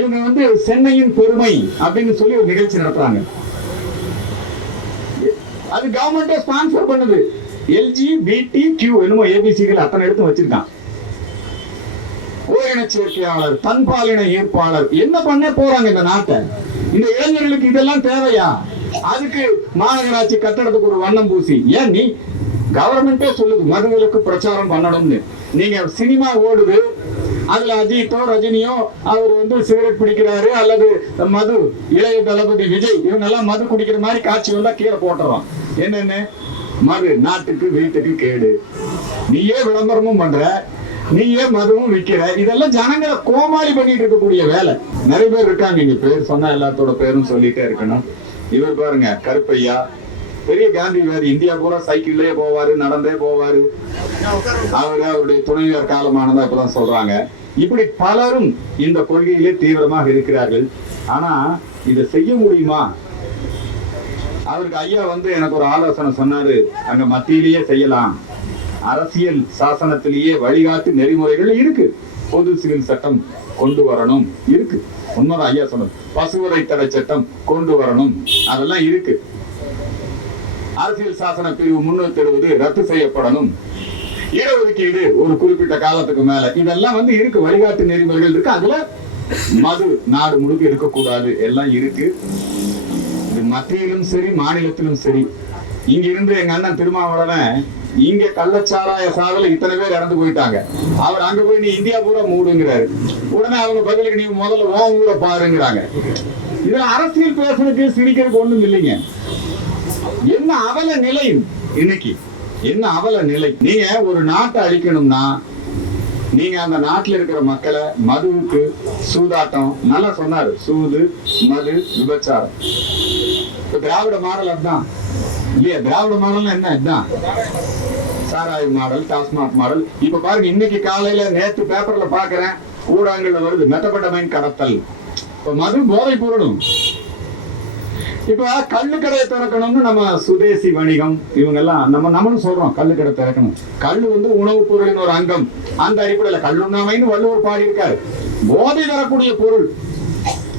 இவங்க வந்து சென்னையின் பெருமை அப்படின்னு சொல்லி ஒரு நிகழ்ச்சி நடத்துறாங்க. அது கவர்மெண்டே ஸ்பான்சர் பண்ணுது. எல்ஜி பிடி கியூ என்னமோ ஏபிசிகள் அத்தனை எடுத்து வச்சிருக்கான். ஓரின சேர்க்கையாளர் தன்பாலின ஈர்ப்பாளர் என்ன பண்ண போறாங்க இந்த நாட்டை? இந்த இளைஞர்களுக்கு இதெல்லாம் தேவையா? அதுக்கு மாநகராட்சி கட்டடத்துக்கு ஒரு வண்ணம் பூசி. ஏன் நீ கவர்மெண்டே சொல்லுது மதுவிலக்கு பிரச்சாரம் பண்ணணும்னு. நீங்க சினிமா ஓடுது அதுல அஜித்தோ ரஜினியோ அவர் வந்து சிகரெட் பிடிக்கிறாரு அல்லது மது இளைய தளபதி விஜய் இவங்க எல்லாம் மது குடிக்கிற மாதிரி காட்சி வந்தா கீழே போட்டுறோம். என்னன்னு? மது நாட்டுக்கு வீட்டுக்கு கேடு. நீயே விளம்பரமும் பண்ற நீயே மதுவும் விக்கிற. இதெல்லாம் ஜனங்களை கோமாளி பண்ணிட்டு இருக்கக்கூடிய வேலை. நிறைய பேர் இருக்காங்க இங்க பேர் சொன்னா எல்லாத்தோட பேரும் சொல்லிட்டே இருக்கணும். இவர் பாருங்க கருப்பையா பெரிய காந்திவாதி இந்தியா பூரா சைக்கிள்லயே போவாரு நடந்தே போவாரு. அவரு அவருடைய துணைவியார் காலமானதா இப்பதான் சொல்றாங்க. இப்படி பலரும் இந்த கொள்கையிலே தீவிரமாக இருக்கிறார்கள். ஆனா இதை செய்ய முடியுமா? அவருக்கு ஐயா வந்து எனக்கு ஒரு ஆலோசனை சொன்னாரு. அங்க மத்தியிலேயே செய்யலாம். அரசியல் சாசனத்திலேயே வழிகாட்டு நெறிமுறைகள் இருக்கு. பொது சிவில் சட்டம் கொண்டு வரணும். இருக்கு. உண்மைதான் ஐயா சொன்னது. பசுவரை தடை சட்டம் கொண்டு வரணும். அதெல்லாம் இருக்கு. அரசியல் சாசன பிரிவு முன்னூத்தி எழுபது ரத்து செய்யப்படணும். இடஒதுக்கீடு ஒரு குறிப்பிட்ட காலத்துக்கு மேல. இதெல்லாம் வந்து இருக்கு. வழிகாட்டு நெறிமுறைகள் இருக்கு. அதுல மது நாடு முழுக்க இருக்கக்கூடாது. எல்லாம் இருக்கு. இது மத்தியிலும் சரி மாநிலத்திலும் சரி. இங்க இருந்து எங்க அண்ணன் திருமாவளவன் இங்க கள்ளச்சாராய சாதல இத்தனை பேர் இறந்து போயிட்டாங்க. அவர் அங்க போய் நீ இந்தியா பூரா மூடுங்கிறாரு. உடனே அவங்க பதிலுக்கு நீ முதல்ல ஓ ஊரை பாருங்கிறாங்க. இதுல அரசியல் பேசுறதுக்கு சிரிக்கிறதுக்கு ஒண்ணும் இல்லைங்க. என்ன அவல நிலை? இன்னைக்கு என்ன அவல நிலை? நீங்க ஒரு நாட்டை அழிக்கணும்னா நீங்க அந்த நாட்டுல இருக்கிற மக்களை மதுவுக்கு சூதாட்டம் நல்லா சொன்னாரு. சூது மது விபச்சாரம். இப்ப திராவிட மாடல் அதுதான். இல்லையா? திராவிட மாடல் என்ன? இதுதான். சாராய மாடல் டாஸ்மாக் மாடல். இப்ப பாருங்க இன்னைக்கு காலையில நேத்து பேப்பர்ல பாக்குறேன் ஊடகங்கள்ல வருது மெத்தப்பட்டமைன் கடத்தல். இப்ப மது போதை பொருளும். இப்ப கல்லு கடையை திறக்கணும்னு நம்ம சுதேசி வணிகம் இவங்க எல்லாம் நம்ம நம்மளும் சொல்றோம் கல்லு கடை திறக்கணும். கல் வந்து உணவுப் பொருளின் ஒரு அங்கம். அந்த அடிப்படையில் கல்லுண்ணாமைன்னு வள்ளுவர் பாடி இருக்காரு போதை தரக்கூடிய பொருள்.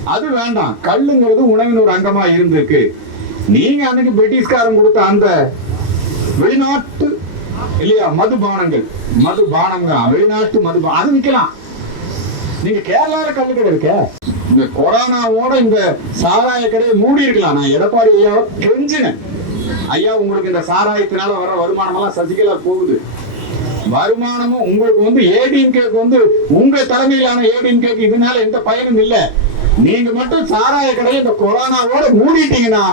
அது வேண்டாம். கல்லுங்கிறது உணவின் ஒரு அங்கமா இருந்திருக்கு. நீங்க அன்னைக்கு பிரிட்டிஷ்காரன் கொடுத்த அந்த வெளிநாட்டு இல்லையா மதுபானங்கள். மதுபானம் வெளிநாட்டு மதுபானம் அது விற்கலாம் நீங்க கேரளால கல்லு கடை இருக்க. இந்த கொரோனாவோட இந்த சாராய கடையை மூடி இருக்கலாம். நான் எடப்பாடி ஐயா கெஞ்சினேன். ஐயா உங்களுக்கு இந்த சாராயத்தினால வர வருமானம் எல்லாம் சசிகலா போகுது. வருமானமும் உங்களுக்கு வந்து ஏடிஎம்கேக்கு வந்து உங்க தலைமையிலான ஏடிஎம்கேக்கு இதனால எந்த பயனும் இல்ல. நீங்க மட்டும் சாராய கடையை இந்த கொரோனாவோட மூடிட்டீங்கன்னா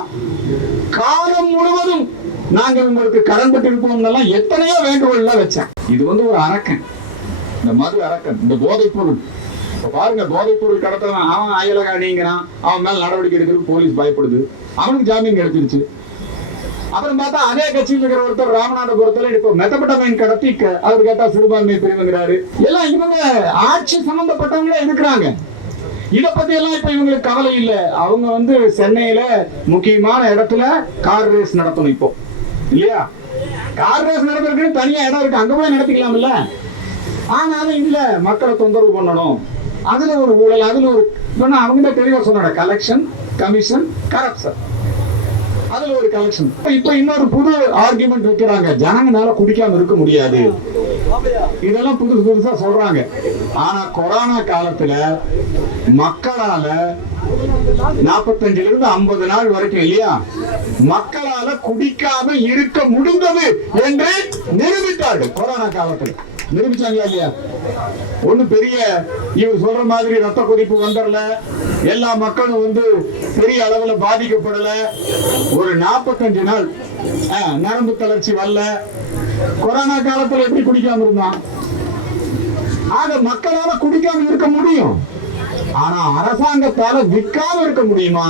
காலம் முழுவதும் நாங்க உங்களுக்கு கடன் பட்டிருப்போம் எல்லாம் எத்தனையோ வேண்டுகோள் வச்சேன். இது வந்து ஒரு அரக்கன். இந்த மது அரக்கன் இந்த போதைப் பொருள். பாருங்க போதைப் பொருள் கடத்தவன் அவன் அயலகா நீங்கிறான். அவன் மேல நடவடிக்கை எடுக்கிறதுக்கு போலீஸ் பயப்படுது. அவனுக்கு ஜாமீன் கிடைச்சிருச்சு. அப்புறம் பார்த்தா அதே கட்சியில் இருக்கிற ஒருத்தர் ராமநாதபுரத்துல இப்ப மெத்தப்பட்டமைன் கடத்தி அவர் கேட்டா சிறுபான்மை பிரிவுங்கிறாரு. எல்லாம் இவங்க ஆட்சி சம்பந்தப்பட்டவங்களே இருக்கிறாங்க. இதை பத்தி எல்லாம் இப்ப இவங்களுக்கு கவலை இல்ல. அவங்க வந்து சென்னையில முக்கியமான இடத்துல கார் ரேஸ் நடத்தணும் இப்போ. இல்லையா? கார் ரேஸ் நடத்துறதுக்கு தனியா இடம் இருக்கு. அங்க போய் நடத்திக்கலாம்ல. ஆனாலும் இல்ல மக்களை தொந்தரவு பண்ணணும். அதுல ஒரு ஊழல் அதுல ஒரு இப்ப அவங்க தெளிவா சொன்னாங்க. கலெக்ஷன் கமிஷன் கரப்ஷன் அதுல ஒரு கலெக்ஷன் இப்ப இன்னொரு புது ஆர்குமெண்ட் வைக்கிறாங்க. ஜனங்கனால குடிக்காம இருக்க முடியாது. இதெல்லாம் புதுசு புதுசா சொல்றாங்க. ஆனா கொரோனா காலத்துல மக்களால நாற்பத்தஞ்சுல இருந்து ஐம்பது நாள் வரைக்கும் இல்லையா? மக்களால குடிக்காம இருக்க முடிந்தது என்று நிரூபித்தார்கள் கொரோனா காலத்துல. நிரூபிச்சாங்களா இல்லையா? ஒண்ணு பெரிய இவர் சொல்ற மாதிரி ரத்த கொதிப்பு வந்துடல எல்லா மக்களும் வந்து பெரிய அளவுல பாதிக்கப்படல. ஒரு நாற்பத்தஞ்சு நாள் நரம்பு தளர்ச்சி வரல. கொரோனா காலத்துல எப்படி குடிக்காம இருந்தான்? ஆக மக்களால குடிக்காம இருக்க முடியும். ஆனா அரசாங்கத்தால விற்காம இருக்க முடியுமா?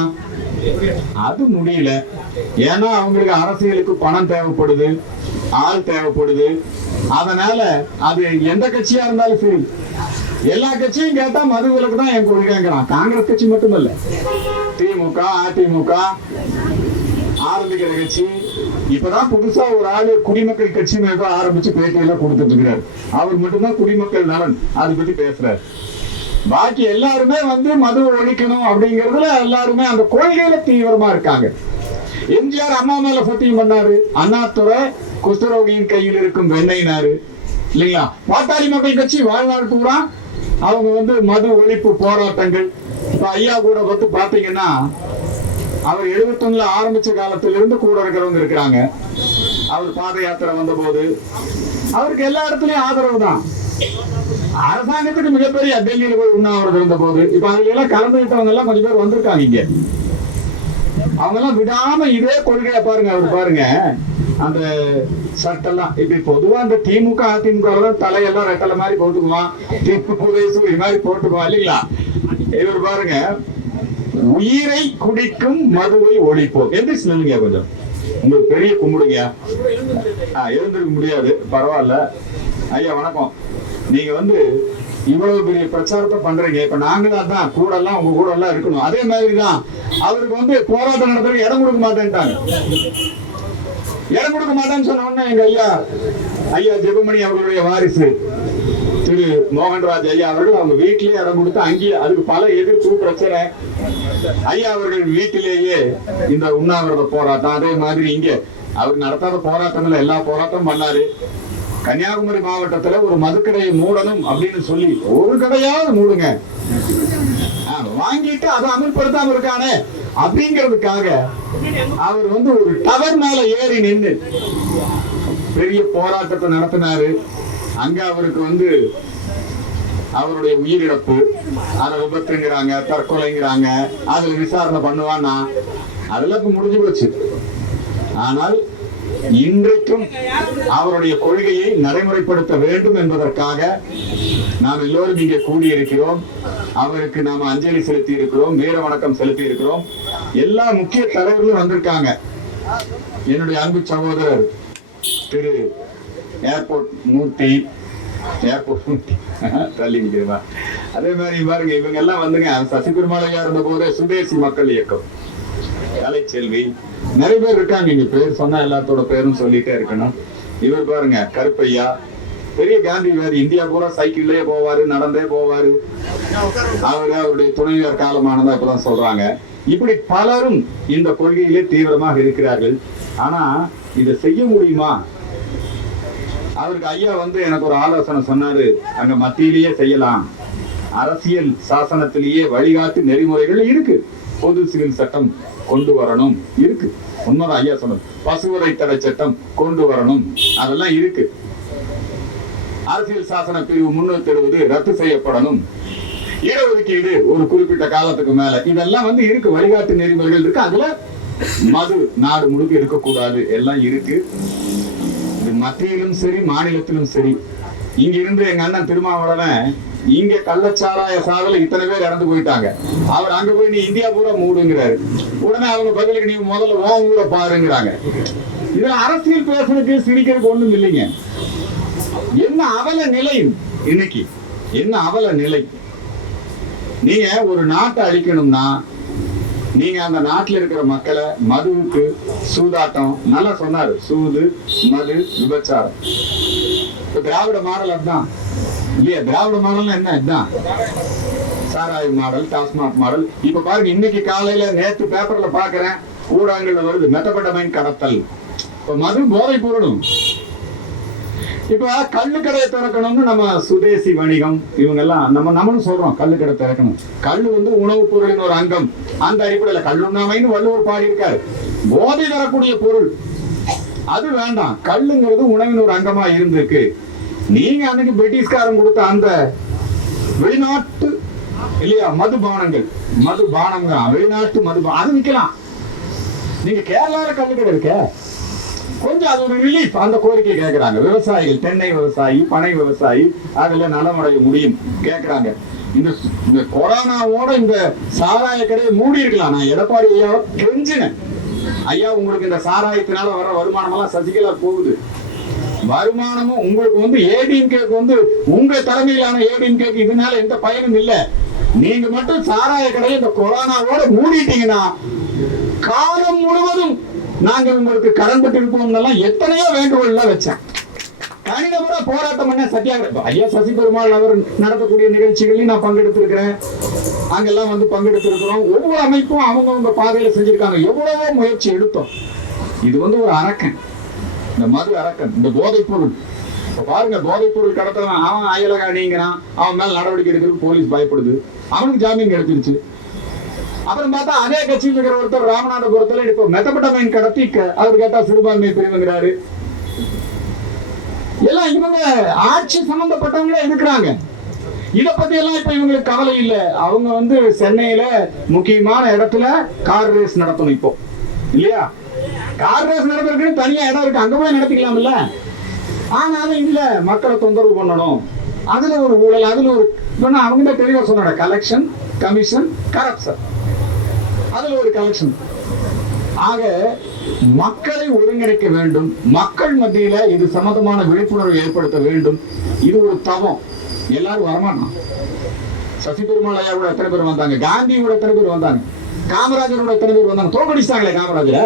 அது முடியல. ஏன்னா அவங்களுக்கு அரசியலுக்கு பணம் தேவைப்படுது ஆள் தேவைப்படுது. அதனால அது எந்த கட்சியா இருந்தாலும் சரி. எல்லா கட்சியும் கேட்டா மது விலக்கு தான் என் கொள்கைங்கிறான் காங்கிரஸ் கட்சி மட்டுமல்ல. திமுக அதிமுக ஆரம்பிக்கிற கட்சி. இப்பதான் புதுசா ஒரு ஆளு குடிமக்கள் கட்சி ஏதோ ஆரம்பிச்சு பேட்டியெல்லாம் கொடுத்துட்டு இருக்கிறாரு அவர் மட்டும்தான் குடிமக்கள் நலன். அதை பத்தி பேசுறாரு. பாக்கி எல்லாருமே வந்து மது ஒழிக்கணும் அப்படிங்கறதுல எல்லாருமே அந்த கொள்கையில தீவிரமா இருக்காங்க. எம்ஜிஆர் அம்மா மேல சத்தியம் பண்ணாரு. அண்ணாதுரை குஷ்டரோகியின் கையில் இருக்கும் வெண்ணைனாரு இல்லைங்களா? பாட்டாளி மக்கள் கட்சி வாழ்நாள் பூரா அவங்க வந்து மது ஒழிப்பு போராட்டங்கள். இப்ப ஐயா கூட வந்து பாத்தீங்கன்னா அவர் 71 ஆரம்பிச்ச காலத்திலிருந்து கூட இருக்கிறவங்க இருக்கிறாங்க. அவர் பாத யாத்திரை வந்த போது அவருக்கு எல்லா இடத்துலயும் ஆதரவு தான். அரசாங்கத்துக்கு மிகப்பெரிய டெல்லியில போய் உண்ணாவிரதம் இருந்த போது இப்ப அதுல எல்லாம் கலந்துகிட்டவங்க எல்லாம் கொஞ்சம் பேர் வந்திருக்காங்க இங்க. அவங்கெல்லாம் விடாம இதே கொள்கையை பாருங்க அவர் பாருங்க. அந்த சட்டெல்லாம் இப்ப பொதுவா அந்த திமுக அதிமுக தலையெல்லாம் ரெட்டலை மாதிரி போட்டுக்குவான். திமுக இது மாதிரி போட்டுக்குவான் இல்லைங்களா? இவர் பாருங்க உயிரை குடிக்கும் மதுவை ஒழிப்போம். எந்திரிச்சு நில்லுங்க கொஞ்சம். உங்களுக்கு பெரிய கும்பிடுங்க. ஆஹ் எழுந்திருக்க முடியாது. பரவாயில்ல. ஐயா வணக்கம். நீங்க வந்து இவ்வளவு பெரிய பிரச்சாரத்தை பண்றீங்க. இப்ப நாங்களும் தான் கூட எல்லாம் உங்க கூட எல்லாம் இருக்கணும். அதே மாதிரிதான் அவருக்கு வந்து போராட்டம் நடத்துறதுக்கு இடம் கொடுக்க மாட்டேன்ட்டாங்க. இடம் கொடுக்க மாட்டேன்னு சொன்ன உடனே எங்க ஐயா ஐயா ஜெபமணி அவர்களுடைய வாரிசு திரு மோகன்ராஜ் ஐயா அவர்கள் அவங்க வீட்டிலேயே இடம் கொடுத்து அங்கேயே அதுக்கு பல எதிர்ப்பு பிரச்சனை. ஐயா அவர்கள் வீட்டிலேயே இந்த உண்ணாவிரத போராட்டம் அதே மாதிரி இங்க அவர் நடத்தாத போராட்டங்கள் எல்லா போராட்டமும் பண்ணாரு. கன்னியாகுமரி மாவட்டத்துல ஒரு மதுக்கடையை மூடணும் அப்படின்னு சொல்லி ஒரு கடையாவது மூடுங்க. வாங்கிட்டு அதை அமல்படுத்தாம இருக்கானே அப்படிங்கிறதுக்காக அவர் வந்து ஒரு டவர் மேல ஏறி நின்று பெரிய போராட்டத்தை நடத்தினாரு. அங்க அவருக்கு வந்து அவருடைய உயிரிழப்பு. அதை விபத்துங்கிறாங்க தற்கொலைங்கிறாங்க. அதுல விசாரணை பண்ணுவான்னா அதெல்லாம் முடிஞ்சு போச்சு. ஆனால் இன்றைக்கும் அவருடைய கொள்கையை நடைமுறைப்படுத்த வேண்டும் என்பதற்காக நாம் எல்லோரும் இங்கே கூடியிருக்கிறோம். அவருக்கு நாம அஞ்சலி செலுத்தி இருக்கிறோம் வீர வணக்கம் செலுத்தி இருக்கிறோம் எல்லா முக்கிய தலைவர்களும் வந்திருக்காங்க. என்னுடைய அன்பு சகோதரர் திரு ஏர்போர்ட் மூர்த்தி ஏர்போர்ட் மூர்த்தி. தள்ளி அதே மாதிரி பாருங்க இவங்க எல்லாம் வந்துங்க. சசிபெருமாளையா இருந்த போதே சுதேசி மக்கள் இயக்கம். கலைச்செல்வி நிறைய பேர் இருக்காங்க இங்க பேர் சொன்னா எல்லாத்தோட பேரும் சொல்லிட்டே இருக்கணும். இவர் பாருங்க கருப்பையா. பெரிய காந்தி வேறு இந்தியா பூரா சைக்கிள்லயே போவாரு நடந்தே போவாரு. அவரு அவருடைய துணைவியார் காலமானதா இப்பதான் சொல்றாங்க. இப்படி பலரும் இந்த கொள்கையிலே தீவிரமாக இருக்கிறார்கள். ஆனா இதை செய்ய முடியுமா? அவருக்கு ஐயா வந்து எனக்கு ஒரு ஆலோசனை சொன்னாரு. அங்க மத்தியிலேயே செய்யலாம். அரசியல் சாசனத்திலேயே வழிகாட்டு நெறிமுறைகள் இருக்கு. பொது சிவில் சட்டம் கொண்டு வரணும். இருக்கு. உண்மைதான் ஐயா சொன்னது. பசுவதை தடை சட்டம் கொண்டு வரணும். அதெல்லாம் இருக்கு. அரசியல் சாசன பிரிவு முன்னூத்தி எழுபது ரத்து செய்யப்படணும். இடஒதுக்கீடு ஒரு குறிப்பிட்ட காலத்துக்கு மேல. இதெல்லாம் வந்து இருக்கு. வழிகாட்டு நெறிமுறைகள் இருக்கு. அதுல மது நாடு முழுக்க இருக்கக்கூடாது. எல்லாம் இருக்கு. இது மத்தியிலும் சரி மாநிலத்திலும் சரி. இங்க இருந்து எங்க அண்ணன் திருமாவளவன் இங்க கள்ளச்சாராய சாதல இத்தனை பேர் இறந்து போயிட்டாங்க. அவர் அங்க போய் நீ இந்தியா பூரா மூடுங்கிறாரு. உடனே அவங்க பதிலுக்கு நீ முதல்ல ஓ ஊரை பாருங்கிறாங்க. இதுல அரசியல் பேசுறதுக்கு சிரிக்கிறதுக்கு ஒண்ணும் இல்லைங்க. என்ன அவல நிலை இன்னைக்கு? என்ன அவல நிலை? நீங்க ஒரு நாட்டை அழிக்கணும்னா நீங்க அந்த நாட்டுல இருக்கிற மக்களை மதுவுக்கு சூதாட்டம் நல்லா சொன்னாரு. சூது மது விபச்சாரம். இப்ப திராவிட மாடல் அதுதான். இல்லையா? திராவிட மாடல் என்ன? இதுதான். சாராய மாடல் டாஸ்மாக் மாடல். இப்ப பாருங்க இன்னைக்கு காலையில நேத்து பேப்பர்ல பாக்குறேன். ஊடகங்கள்ல வருது மெத்தப்பட்டமைன் கடத்தல். இப்ப மது போதை பொருளும். இப்ப கடையை திறக்கணும்னு நம்ம சுதேசி வணிகம் இவங்க எல்லாம் நம்ம நம்மளும் சொல்றோம் கல்லு கடை திறக்கணும். கல் வந்து உணவுப் பொருளின் ஒரு அங்கம். அந்த அடிப்படையில கல்லுண்ணாமைன்னு வள்ளுவர் பாடியிருக்காரு. போதை தரக்கூடிய பொருள். அது வேண்டாம். கல்லுங்கிறது உணவின் ஒரு அங்கமா இருந்திருக்கு. நீங்க அன்னைக்கு பிரிட்டிஷ்காரன் கொடுத்த அந்த வெளிநாட்டு இல்லையா மதுபானங்கள். மதுபானம் வெளிநாட்டு மதுபானம் அது விற்கலாம். நீங்க கேரளால கடை இருக்க? கொஞ்சம் அது ஒரு ரிலீஃப் அந்த கோரிக்கை கேட்கறாங்க விவசாயிகள் தென்னை விவசாயி பனை விவசாயி அதுல நலமடைய முடியும் கேட்கறாங்க இந்த இந்த கொரோனாவோட இந்த சாராய கடையை மூடி இருக்கலாம். நான் எடப்பாடி ஐயா கெஞ்சினேன். ஐயா உங்களுக்கு இந்த சாராயத்தினால வர வருமானம் எல்லாம் சசிகலா போகுது. வருமானமும் உங்களுக்கு வந்து ஏடிஎம்கேக்கு வந்து உங்க தலைமையிலான ஏடிஎம்கேக்கு இதனால எந்த பயனும் இல்லை. நீங்க மட்டும் சாராய கடையை இந்த கொரோனாவோட மூடிட்டீங்கன்னா காலம் முழுவதும் நாங்கள் உங்களுக்கு கடன் பட்டிருப்போம் எத்தனையோ வேண்டுகோள் எல்லாம் வச்சேன். தனிநபரா போராட்டம் பண்ண சத்தியாகிரகம். ஐயா சசி பெருமாள் அவர் நடத்தக்கூடிய நிகழ்ச்சிகளையும் நான் பங்கெடுத்திருக்கிறேன். அங்கெல்லாம் வந்து பங்கெடுத்திருக்கிறோம். ஒவ்வொரு அமைப்பும் அவங்கவுங்க பாதையில செஞ்சிருக்காங்க. எவ்வளவோ முயற்சி எடுத்தோம். இது வந்து ஒரு அரக்கன். இந்த மது அரக்கன் இந்த போதைப் பொருள். பாருங்க போதைப் பொருள் கடத்தவன் அவன் அயலகாணிங்கிறான் அவன் மேல நடவடிக்கை எடுக்கிறது போலீஸ் பயப்படுது. அவனுக்கு ஜாமீன் கிடைச்சிருச்சு. அப்புறம் பார்த்தா அதே கட்சியில் இருக்கிற ஒருத்தர் ராமநாதபுரத்துல இப்ப மெத்தப்பட்டமைன் கடத்தி அவர் கேட்டா சிறுபான்மை பிரிவுங்கிறாரு. எல்லாம் இவங்க ஆட்சி சம்பந்தப்பட்டவங்களே இருக்கிறாங்க. இத பத்தி எல்லாம் இப்ப இவங்களுக்கு கவலை இல்ல. அவங்க வந்து சென்னையில முக்கியமான இடத்துல கார் ரேஸ் நடத்தணும் இப்போ. இல்லையா? கார் ரேஸ் நடத்துறதுக்கு தனியா இடம் இருக்கு. அங்க போய் நடத்திக்கலாம்ல. ஆனாலும் இல்ல மக்களை தொந்தரவு பண்ணணும். அதுல ஒரு ஊழல் அதுல ஒரு அவங்க தெளிவா சொன்னாங்க கலெக்ஷன் கமிஷன் கரப்ஷன் அதுல ஒரு கலெக்ஷன் ஆக மக்களை ஒருங்கிணைக்க வேண்டும். மக்கள் மத்தியில இது சம்பந்தமான விழிப்புணர்வு ஏற்படுத்த வேண்டும். இது ஒரு தவம். எல்லாரும் வரமாட்டான் சசி பெருமாள் எத்தனை பேர் வந்தாங்க? காந்தியோட எத்தனை பேர் வந்தாங்க? காமராஜரோட எத்தனை பேர் வந்தாங்க? தோக்கடிச்சாங்களே காமராஜரை.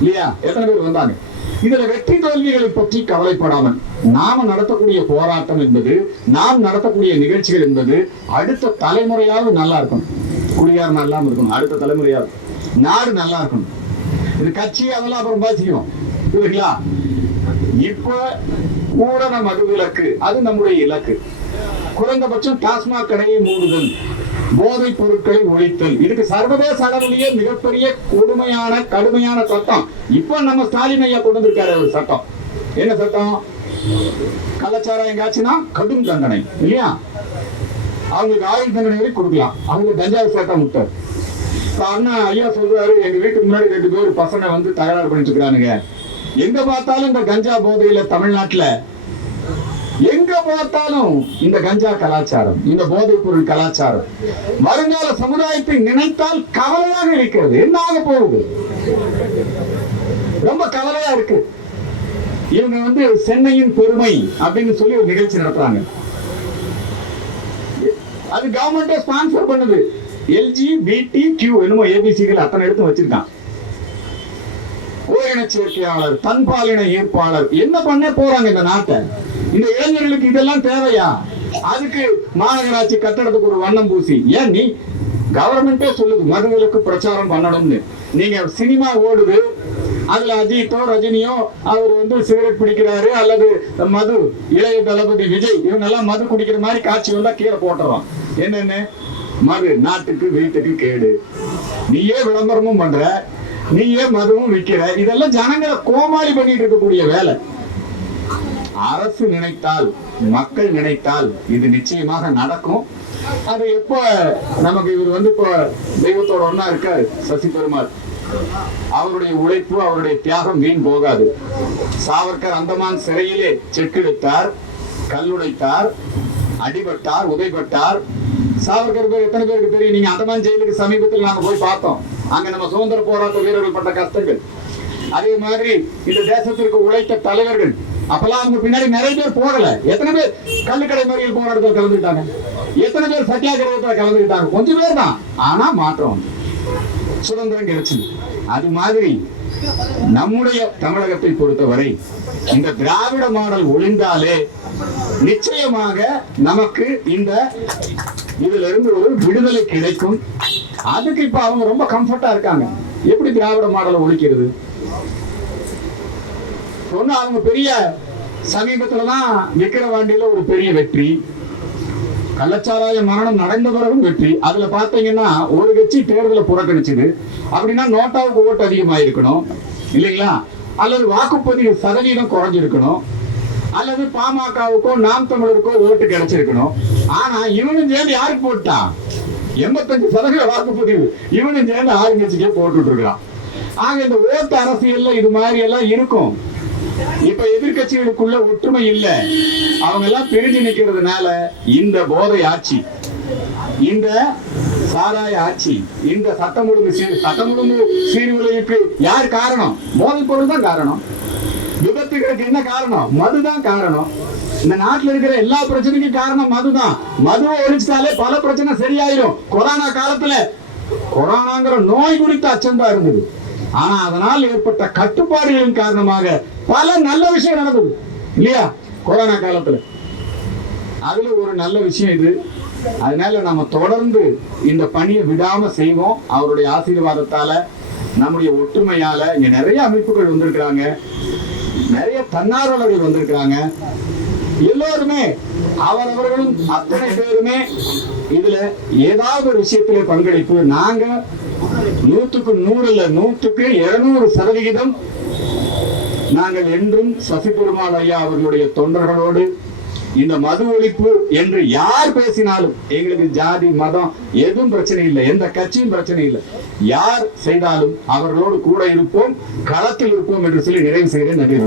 இல்லையா? எத்தனை பேர் வந்தாங்க? இதுல வெற்றி தோல்விகளை பற்றி கவலைப்படாமல் நாம நடத்தக்கூடிய போராட்டம் என்பது நாம் நடத்தக்கூடிய நிகழ்ச்சிகள் என்பது அடுத்த தலைமுறையாவது நல்லா இருக்கணும். குடியார் நல்லா இருக்கணும். அடுத்த தலைமுறையாவது நாடு நல்லா இருக்கணும். இது கட்சி அதெல்லாம் அப்புறம் பாசிக்கணும் இல்லைங்களா இப்ப பூரண மதுவிலக்கு அது நம்முடைய இலக்கு. குறைந்தபட்சம் டாஸ்மாக் கடையை மூடுதல் போதைப் பொருட்களை ஒழித்தல். இதுக்கு சர்வதேச அளவிலேயே மிகப்பெரிய கொடுமையான கடுமையான சட்டம். இப்ப நம்ம ஸ்டாலின் ஐயா கொண்டு வந்திருக்காரு ஒரு சட்டம். என்ன சட்டம்? கலாச்சாரம் எங்காச்சுன்னா கடும் தண்டனை இல்லையா? அவங்களுக்கு ஆயுள் தண்டனை வரை கொடுக்கலாம். அவங்க தஞ்சாவூர் சட்டம் விட்டார் அண்ணா ஐயா சொல்றாரு எங்க வீட்டுக்கு முன்னாடி ரெண்டு பேர் பசங்க வந்து தகராறு பண்ணிட்டு இருக்கிறானுங்க. எங்க பார்த்தாலும் இந்த கஞ்சா போதையில தமிழ்நாட்டுல எங்க பார்த்தாலும் இந்த கஞ்சா கலாச்சாரம் இந்த போதைப் பொருள் கலாச்சாரம் வருங்கால சமுதாயத்தை நினைத்தால் கவலையாக இருக்கிறது. என்ன ஆக போகுது? ரொம்ப கவலையா இருக்கு. இவங்க வந்து சென்னையின் பெருமை அப்படின்னு சொல்லி ஒரு நிகழ்ச்சி நடத்துறாங்க. அது கவர்மெண்டே ஸ்பான்சர் பண்ணுது. எல்ஜி பிடி கியூ என்னமோ ஏபிசிகள் அத்தனை எடுத்து வச்சிருக்கான். ஓரின சேர்க்கையாளர் பண்பாலின ஈர்ப்பாளர் என்ன பண்ண போறாங்க இந்த நாட்டை? இந்த இளைஞர்களுக்கு இதெல்லாம் தேவையா? அதுக்கு மாநகராட்சி கட்டடத்துக்கு ஒரு வண்ணம் பூசி. ஏன் நீ கவர்மெண்டே சொல்லுது மதுவிலக்கு பிரச்சாரம் பண்ணணும்னு. நீங்க சினிமா ஓடுது அதுல அஜித்தோ ரஜினியோ அவர் வந்து சிகரெட் பிடிக்கிறாரு அல்லது மது இளைய தளபதி விஜய் இவங்க எல்லாம் மது குடிக்கிற மாதிரி காட்சி வந்தா கீழே போட்டுறோம். என்னன்னு? மது நாட்டுக்கு வீட்டுக்கு கேடு. நீயே விளம்பரமும் பண்ற நீயே மதுவும் விற்கிற இதெல்லாம் ஜனங்களை கோமாளி பண்ணிட்டு இருக்கக்கூடிய வேலை. அரசு நினைத்தால் மக்கள் நினைத்தால் இது நிச்சயமாக நடக்கும். அது எப்ப நமக்கு இவர் வந்து இப்போ தெய்வத்தோட ஒன்னா இருக்காரு சசி பெருமாள் அவருடைய உழைப்பு அவருடைய தியாகம் வீண் போகாது. சாவர்கர் அந்தமான் சிறையிலே செக்கெடுத்தார் கல்லுடைத்தார் அடிபட்டார் உதைப்பட்டார் சாவர்கர் பேர் எத்தனை பேருக்கு தெரியும்? நீங்க அந்தமான் ஜெயிலுக்கு சமீபத்தில் நாங்க போய் பார்த்தோம். அங்க நம்ம சுதந்திர போராட்ட வீரர்கள் பட்ட கஷ்டங்கள். அதே மாதிரி இந்த தேசத்திற்கு உழைத்த தலைவர்கள். அப்பெல்லாம் அவங்க பின்னாடி நிறைய பேர் போகல. எத்தனை பேர் கல்லுக்கடை மறியல் போராட்டத்தில் கலந்துக்கிட்டாங்க? எத்தனை பேர் சத்தியாகிரகத்தில் கலந்துக்கிட்டாங்க? கொஞ்சம் பேர் தான். ஆனா மாற்றம். சுதந்திரம் கிடைச்சது. அது மாதிரி நம்முடைய தமிழகத்தை பொறுத்தவரை இந்த திராவிட மாடல் ஒளிந்தாலே நிச்சயமாக நமக்கு இந்த இதுல இருந்து ஒரு விடுதலை கிடைக்கும். அதுக்கு இப்ப அவங்க ரொம்ப கம்ஃபர்ட்டா இருக்காங்க. எப்படி திராவிட மாடலை ஒழிக்கிறது? ஒண்ணு அவங்க பெரிய சமீபத்துல தான் விக்கிரவாண்டியில ஒரு பெரிய வெற்றி. கள்ளச்சாராய மரணம் நடந்த பிறகும் வெற்றி. அதுல பாத்தீங்கன்னா ஒரு கட்சி தேர்தலை புறக்கணிச்சது. அப்படின்னா நோட்டாவுக்கு ஓட்டு அதிகமாயிருக்கணும். இல்லைங்களா? அல்லது வாக்குப்பதிவு சதவீதம் குறைஞ்சிருக்கணும். அல்லது பாமகவுக்கோ நாம் தமிழருக்கோ ஓட்டு கிடைச்சிருக்கணும். ஆனா இவனும் சேர்ந்து யாருக்கு போட்டான் எண்பத்தஞ்சு சதவீத வாக்குப்பதிவு. இவனும் சேர்ந்து ஆளுங்கட்சிக்கே போட்டுட்டு இருக்கான். ஆக இந்த ஓட்டு அரசியல்ல இது மாதிரி எல்லாம் இருக்கும். இப்ப எதிர்க்கட்சிகளுக்குள்ள ஒற்றுமை இல்ல. அவங்க எல்லாம் பிரிஞ்சு நிக்கிறதுனால இந்த போதை ஆட்சி இந்த சாராய ஆட்சி இந்த சட்டம் ஒழுங்கு சீர் சட்டம் ஒழுங்கு சீர்குலைக்கு யார் காரணம்? போதைப் பொருள் தான் காரணம். விபத்துகளுக்கு என்ன காரணம்? மதுதான் காரணம். இந்த நாட்டுல இருக்கிற எல்லா பிரச்சனைக்கும் காரணம் மதுதான் மதுவை ஒழிச்சிட்டாலே பல பிரச்சனை சரியாயிரும். கொரோனா காலத்துல கொரோனாங்கிற நோய் குறித்து அச்சம் தான் இருந்தது. ஆனா அதனால் ஏற்பட்ட கட்டுப்பாடுகளின் காரணமாக பல நல்ல விஷயம் நடந்தது. இல்லையா? கொரோனா காலத்துல. அதுல ஒரு நல்ல விஷயம் இது. அதனால நம்ம தொடர்ந்து இந்த பணியை விடாம செய்வோம். அவருடைய ஆசீர்வாதத்தால நம்முடைய ஒற்றுமையால இங்க நிறைய அமைப்புகள் வந்திருக்கிறாங்க. நிறைய தன்னார்வலர்கள் வந்திருக்கிறாங்க. எல்லோருமே அவரவர்களும் அத்தனை பேருமே இதுல ஏதாவது ஒரு விஷயத்திலே பங்களிப்பு. நாங்க நூற்றுக்கு நூறுல நூற்றுக்கு இருநூறு சதவிகிதம் நாங்கள் என்றும் சசிபெருமாள் ஐயா அவர்களுடைய தொண்டர்களோடு இந்த மது ஒழிப்பு என்று யார் பேசினாலும் எங்களுக்கு ஜாதி மதம் எதுவும் பிரச்சனை இல்லை எந்த கட்சியும் பிரச்சனை இல்லை. யார் செய்தாலும் அவர்களோடு கூட இருப்போம் களத்தில் இருப்போம் என்று சொல்லி நிறைவு செய்கிறேன். நன்றி